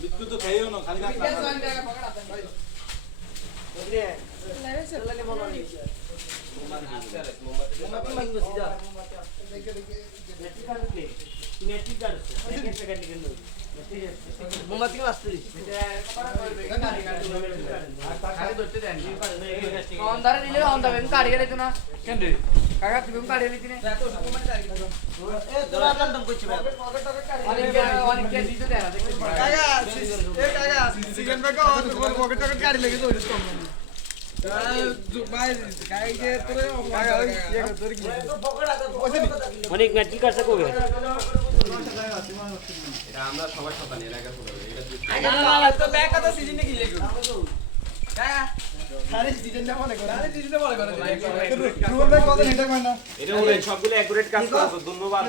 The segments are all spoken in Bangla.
বিদ্যুৎ তো খাইও না খালি মোমবাতি আসতে অন্ধারে দিলে অন্ধারে কাড়ি গেলে তো না কেন রে কাকা তুমি কাড়ি লিছি না এ তোরা কান্দম করছিস অনেক কে দিতে দেনা দেখতে কাকা এ কাকা সিজন ব্যাগ পকেট পকেট কাড়ি লেগে তো কম অনেক ম্যাট্রিক কাটছে কবে এটা আমরা সবাই সবাই এর আগে পড়ে এটা তো ব্যাগ কত সিজনে কি লেগে কাকা সারে সিজনটা মনে করে আরে সিজনটা মনে করে রুল ব্যাগ কত হিটে কয় না এটা হলো সবগুলো একুরেট কাজ করছো ধন্যবাদ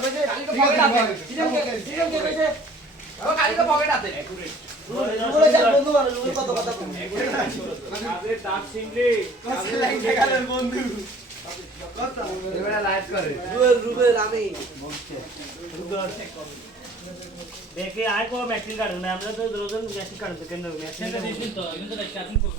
সিজন কে কইছে ও খালি তো পকেট আছে একুরেট বলে যা বন্ধু আর রুল কত কথা একুরেট আগে দাঁত সিংলি কাছে লাগে গেলেন বন্ধু কত এবারে লাইভ করে রুবেল আমি দেখে আয় কো ম্যাট্রিক কার্ড না আমরা তো রোজন ম্যাট্রিক কার্ড কেন ম্যাট্রিক দিন তো কিন্তু স্টার্টিং করব